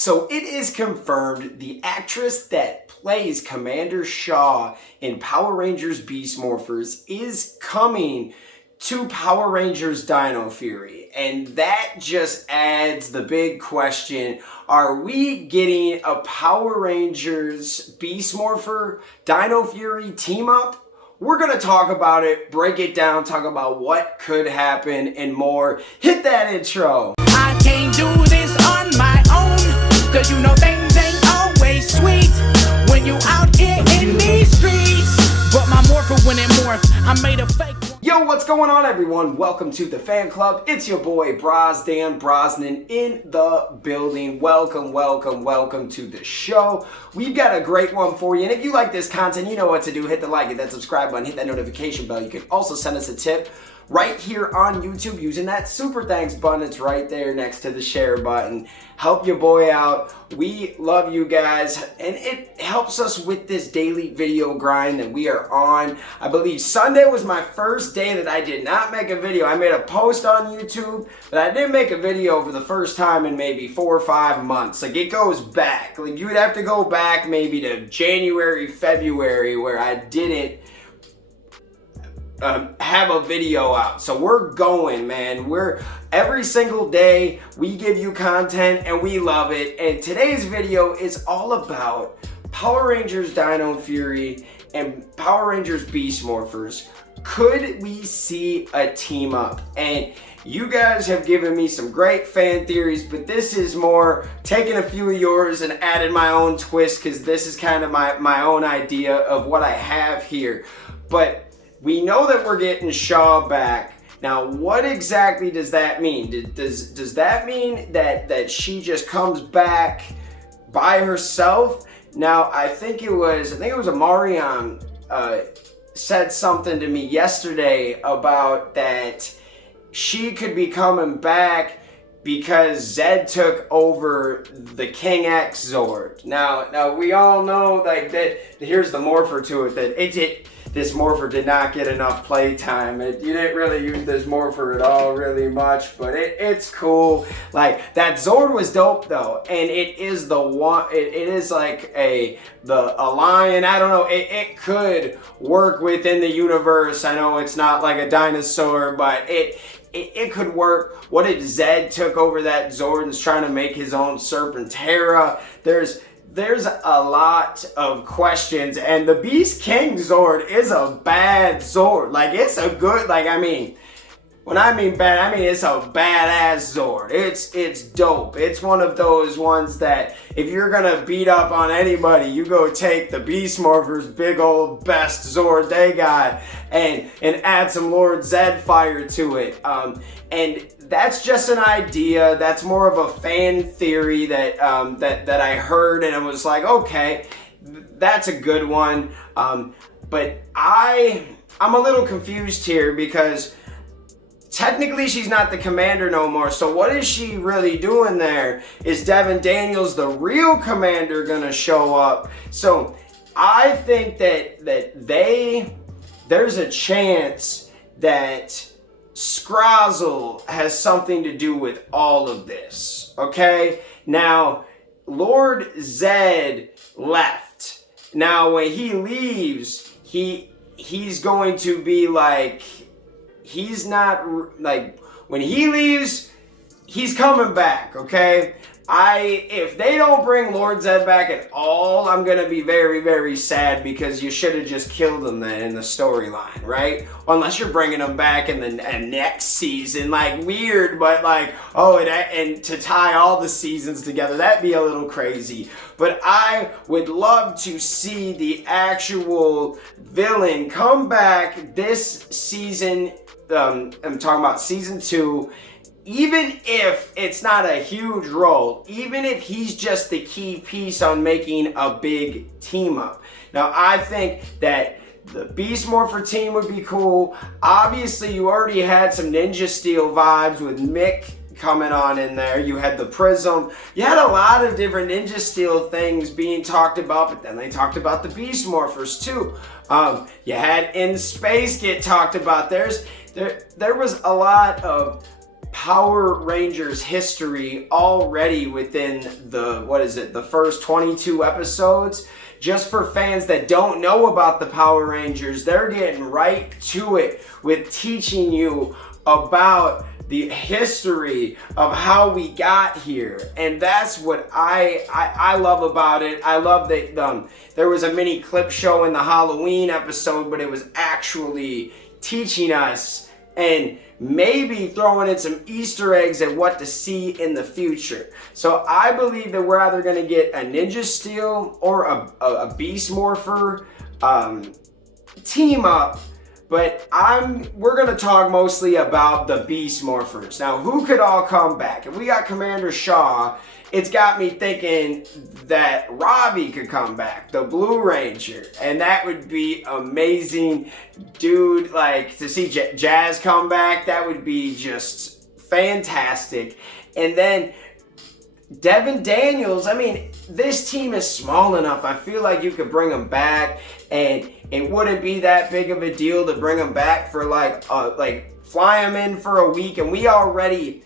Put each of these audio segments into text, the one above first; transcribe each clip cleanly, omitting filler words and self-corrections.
So it is confirmed the actress that plays Commander Shaw in Power Rangers Beast Morphers is coming to Power Rangers Dino Fury. And that just adds the big question, are we getting a Power Rangers Beast Morpher Dino Fury team up? We're going to talk about it, break it down, talk about what could happen and more. Hit that intro. I can't do this on my own, cause you know things ain't always sweet when you out here in these streets. But my morpher when it morphed, I made a fake one. Yo, what's going on, everyone? Welcome to the fan club. It's your boy Dan Brosnan in the building. Welcome to the show. We've got a great one for you, and if you like this content, you know what to do. Hit the like, hit that subscribe button, hit that notification bell. You can also send us a tip right here on YouTube using that super thanks button. It's right there next to the share button. Help your boy out. We love you guys, and it helps us with this daily video grind that we are on. I believe Sunday was my first day that I did not make a video. I made a post on YouTube, but I didn't make a video for the first time in maybe 4 or 5 months. Like, it goes back. Like, you would have to go back maybe to January, February, where I didn't have a video out. So we're going, man. We're every single day we give you content and we love it. And today's video is all about Power Rangers Dino Fury and Power Rangers Beast Morphers. Could we see a team up? And you guys have given me some great fan theories, but this is more taking a few of yours and adding my own twist, because this is kind of my own idea of what I have here. But we know that we're getting Shaw back. Now, what exactly does that mean? Does that mean that she just comes back by herself? Now, I think it was Amarian said something to me yesterday about that she could be coming back because Zed took over the King X Zord. Now we all know, like, that. Here's the morpher to it, that this morpher did not get enough playtime. You didn't really use this morpher at all really much, but it's cool. Like, that Zord was dope though, and it is the one. It is like a lion. I don't know. It could work within the universe. I know it's not like a dinosaur, but it could work. What if Zed took over that Zord and is trying to make his own Serpentera? There's a lot of questions, and the Beast King Zord is a bad Zord. Like, it's a good, like, I mean, when I mean bad, I mean it's a badass Zord. It's dope. It's one of those ones that if you're gonna beat up on anybody, you go take the Beast Morphers big old best Zord they got and add some Lord Zed fire to it. And that's just an idea. That's more of a fan theory that I heard, and I was like, okay, that's a good one. But I'm a little confused here, because technically she's not the commander no more. So what is she really doing there? Is Devin Daniels, the real commander, gonna show up? So I think that there's a chance that Scrozzle has something to do with all of this, okay? Now, Lord Zed left. Now, when he leaves, he's going to be like, he's not, like, when he leaves, he's coming back, okay? If they don't bring Lord Zed back at all, I'm gonna be very, very sad, because you should have just killed him then in the storyline, right? Unless you're bringing him back in the next season, like, weird, but like, oh, and to tie all the seasons together, that'd be a little crazy. But I would love to see the actual villain come back this season. I'm talking about season 2. Even if it's not a huge role, even if he's just the key piece on making a big team up. Now, I think that the Beast Morpher team would be cool. Obviously, you already had some Ninja Steel vibes with Mick coming on in there. You had the Prism. You had a lot of different Ninja Steel things being talked about, but then they talked about the Beast Morphers too. You had In Space get talked about. There was a lot of Power Rangers history already within the first 22 episodes. Just for fans that don't know about the Power Rangers, they're getting right to it with teaching you about the history of how we got here. And that's what I love about it. I love that there was a mini clip show in the Halloween episode, but it was actually teaching us and maybe throwing in some Easter eggs at what to see in the future. So I believe that we're either going to get a Ninja Steel or a Beast Morpher team up, but we're going to talk mostly about the Beast Morphers. Now, who could all come back? If we got Commander Shaw, it's got me thinking that Ravi could come back, the Blue Ranger, and that would be amazing. Dude, like, to see Jazz come back, that would be just fantastic. And then Devin Daniels, I mean, this team is small enough. I feel like you could bring them back, and it wouldn't be that big of a deal to bring them back for like fly them in for a week, and we already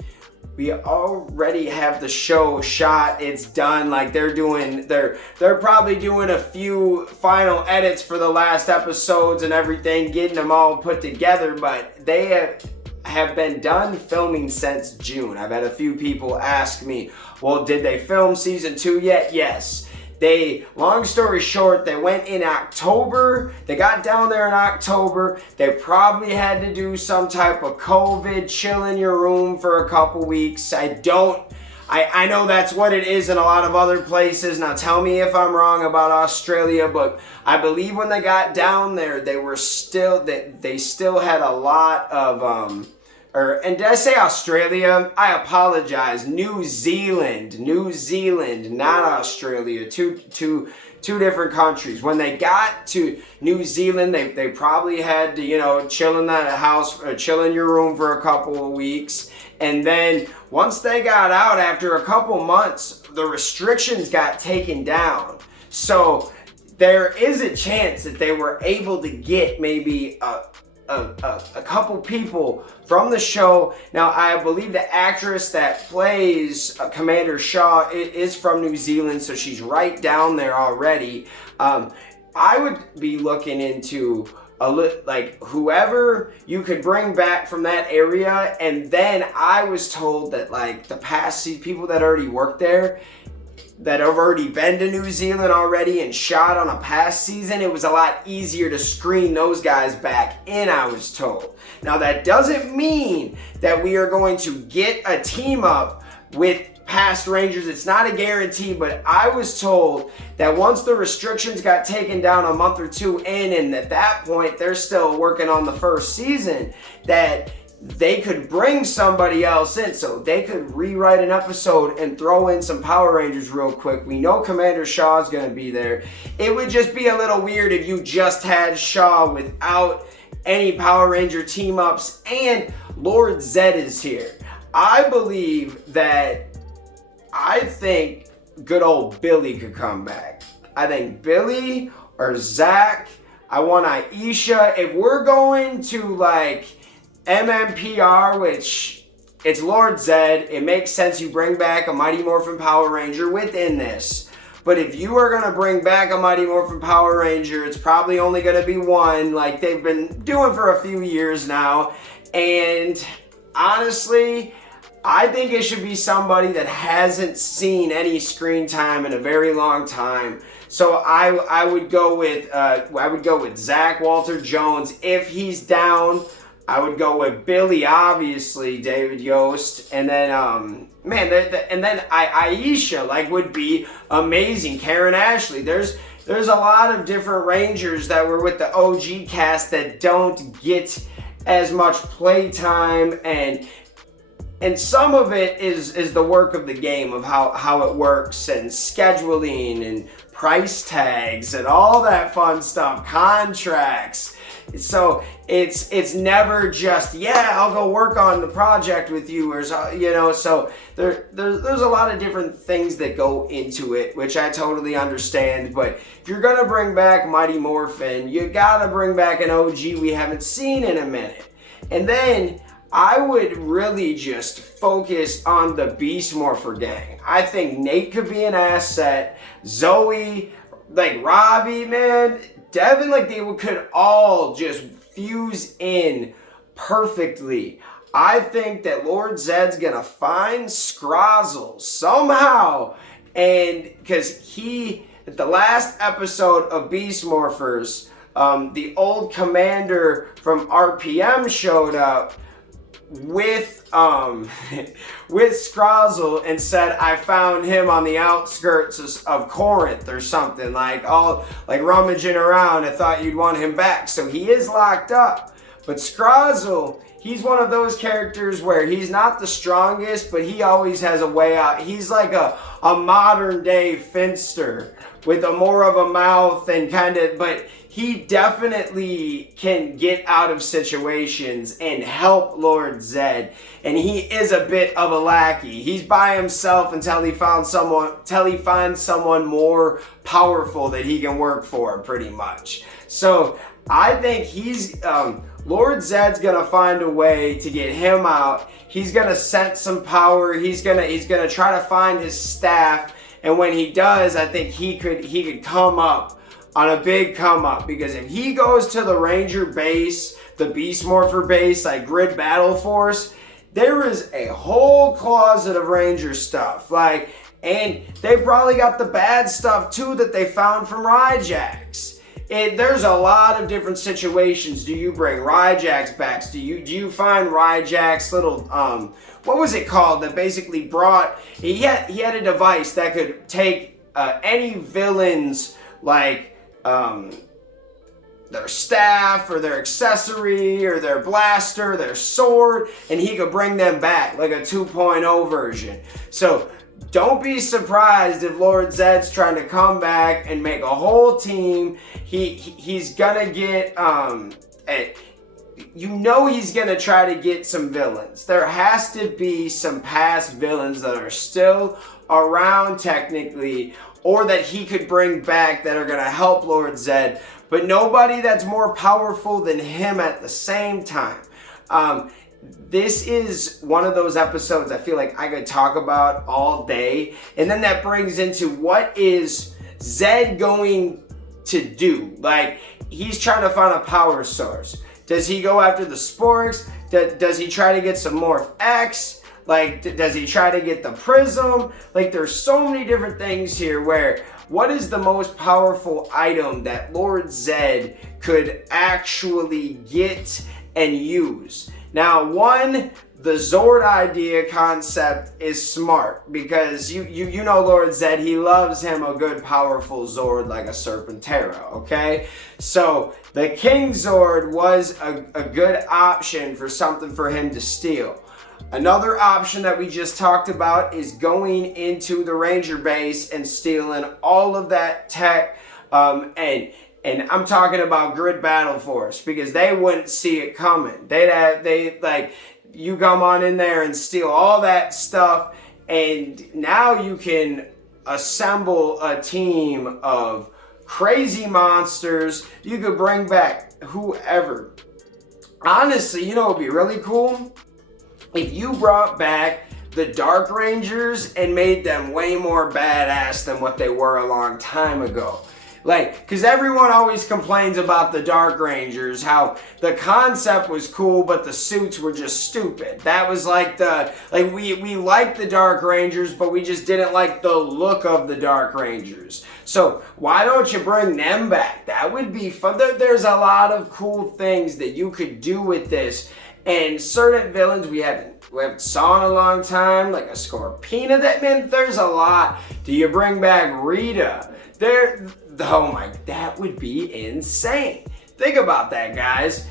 have the show shot. It's done. Like they're probably doing a few final edits for the last episodes and everything, getting them all put together, but they have been done filming since June. I've had a few people ask me, well, did they film season 2 yet? Yes. Long story short, they went in October. They got down there in October. They probably had to do some type of COVID, chill in your room for a couple weeks. I know that's what it is in a lot of other places. Now tell me if I'm wrong about Australia, but I believe when they got down there, they still had a lot of and did I say Australia? I apologize. New Zealand, not Australia. Two different countries. When they got to New Zealand, they probably had to, chill in that house, or chill in your room for a couple of weeks. And then once they got out after a couple months, the restrictions got taken down. So there is a chance that they were able to get maybe a couple people from the show. Now, I believe the actress that plays Commander Shaw is from New Zealand, so she's right down there already. I would be looking into whoever you could bring back from that area, and then I was told that the past people that already worked there, that have already been to New Zealand already and shot on a past season, it was a lot easier to screen those guys back in, I was told. Now, that doesn't mean that we are going to get a team up with past Rangers. It's not a guarantee, but I was told that once the restrictions got taken down a month or two in, and at that point they're still working on the first season, that they could bring somebody else in, so they could rewrite an episode and throw in some Power Rangers real quick. We know Commander Shaw's going to be there. It would just be a little weird if you just had Shaw without any Power Ranger team-ups, and Lord Zed is here. I think good old Billy could come back. I think Billy or Zach. I want Aisha. If we're going to MMPR, which it's Lord Zed, it makes sense you bring back a Mighty Morphin Power Ranger within this. But if you are going to bring back a Mighty Morphin Power Ranger, it's probably only going to be one, like they've been doing for a few years now. And honestly, I think it should be somebody that hasn't seen any screen time in a very long time. So I would go with Zach Walter Jones if he's down. I would go with Billy, obviously, David Yost, and then Aisha would be amazing. Karen Ashley. There's a lot of different Rangers that were with the OG cast that don't get as much playtime, and some of it is the work of the game of how it works, and scheduling and price tags and all that fun stuff, contracts. So it's never just, I'll go work on the project with you, or so there's a lot of different things that go into it, which I totally understand. But if you're gonna bring back Mighty Morphin, you gotta bring back an OG we haven't seen in a minute. And then I would really just focus on the Beast Morpher gang. I think Nate could be an asset. Zoe, like Robbie, man, Devin, like they could all just fuse in perfectly. I think that Lord Zed's gonna find Scrozzle somehow, and because at the last episode of Beast Morphers, the old commander from RPM showed up with with Scrozzle and said, I found him on the outskirts of Corinth or something, like rummaging around. I thought you'd want him back. So he is locked up. But Scrozzle, he's one of those characters where he's not the strongest, but he always has a way out. He's like a modern day Finster with more of a mouth and but he definitely can get out of situations and help Lord Zed. And he is a bit of a lackey. He's by himself until he finds someone more powerful that he can work for, pretty much. So I think Lord Zed's gonna find a way to get him out. He's gonna sense some power. He's gonna try to find his staff. And when he does, I think he could come up on a big come up, because if he goes to the Ranger base, the Beast Morpher base, like Grid Battle Force, there is a whole closet of Ranger stuff. And they probably got the bad stuff too that they found from Ryjax. There's a lot of different situations. Do you bring Ryjax back? Do you find Ryjax little what was it called that basically brought he had a device that could take any villain's their staff or their accessory or their blaster, their sword, and he could bring them back, like a 2.0 version. So don't be surprised if Lord Zed's trying to come back and make a whole team. He's gonna get he's gonna try to get some villains. There has to be some past villains that are still around technically, or that he could bring back that are gonna help Lord Zed, but nobody that's more powerful than him at the same time. This is one of those episodes I feel like I could talk about all day. And then that brings into, what is Zed going to do? Like, he's trying to find a power source. Does he go after the Sporks? Does he try to get some Morph X? Like, does he try to get the Prism? Like, there's so many different things here where, what is the most powerful item that Lord Zed could actually get and use? Now, the Zord idea concept is smart, because you know Lord Zed, he loves him a good powerful Zord like a Serpentera, okay? So the King Zord was a good option for something for him to steal. Another option that we just talked about is going into the Ranger base and stealing all of that tech, and I'm talking about Grid Battle Force, because they wouldn't see it coming. You come on in there and steal all that stuff, and now you can assemble a team of crazy monsters. You could bring back whoever. Honestly, you know what would be really cool? If you brought back the Dark Rangers and made them way more badass than what they were a long time ago. Because everyone always complains about the Dark Rangers, how the concept was cool, but the suits were just stupid. That was we liked the Dark Rangers, but we just didn't like the look of the Dark Rangers. So why don't you bring them back? That would be fun. There's a lot of cool things that you could do with this. And certain villains we haven't saw in a long time, like a Scorpina. There's a lot. Do you bring back Rita? That would be insane. Think about that, guys.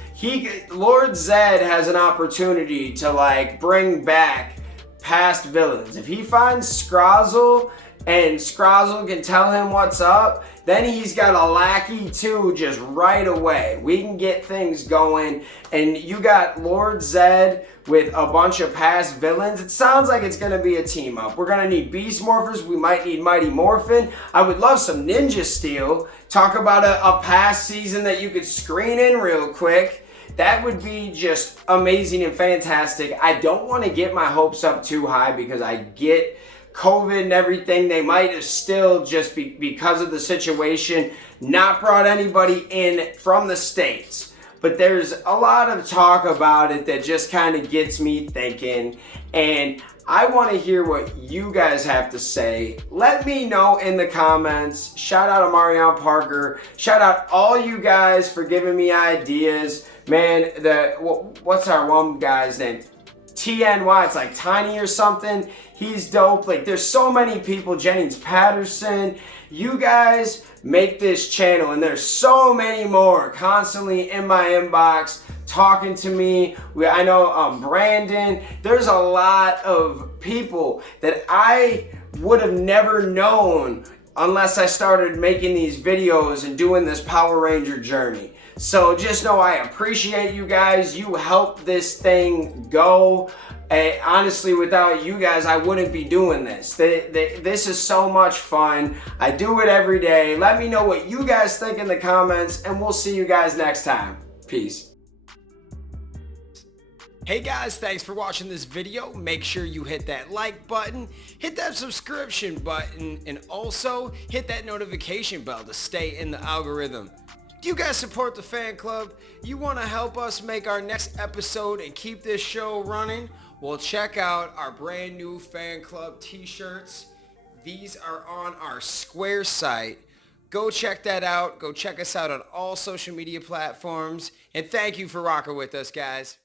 Lord Zed has an opportunity to bring back past villains. If he finds Scrozzle and Scrozzle can tell him what's up, then he's got a lackey too, just right away. We can get things going, and you got Lord Zed with a bunch of past villains. It sounds like it's gonna be a team up. We're gonna need Beast Morphers. We might need Mighty Morphin. I would love some Ninja Steel. Talk about a past season that you could screen in real quick. that would be just amazing and fantastic. I don't want to get my hopes up too high because I get COVID and everything. They might have still, just because of the situation, not brought anybody in from the States. But there's a lot of talk about it that just kind of gets me thinking, and I want to hear what you guys have to say. Let me know in the comments. Shout out to Marion Parker. Shout out all you guys for giving me ideas. Man, what's our one guy's name? TNY, it's like Tiny or something. He's dope. Like, there's so many people. Jennings Patterson. You guys make this channel, and there's so many more constantly in my inbox talking to me. I know Brandon. There's a lot of people that I would have never known unless I started making these videos and doing this Power Ranger journey. So just know I appreciate you guys. You help this thing go. Honestly, without you guys, I wouldn't be doing this. This is so much fun. I do it every day. Let me know what you guys think in the comments, and we'll see you guys next time. Peace. Hey guys, thanks for watching this video. Make sure you hit that like button, hit that subscription button, and also hit that notification bell to stay in the algorithm. Do you guys support the fan club? You want to help us make our next episode and keep this show running? Well, check out our brand new fan club t-shirts. These are on our Square site. Go check that out. Go check us out on all social media platforms. And thank you for rocking with us, guys.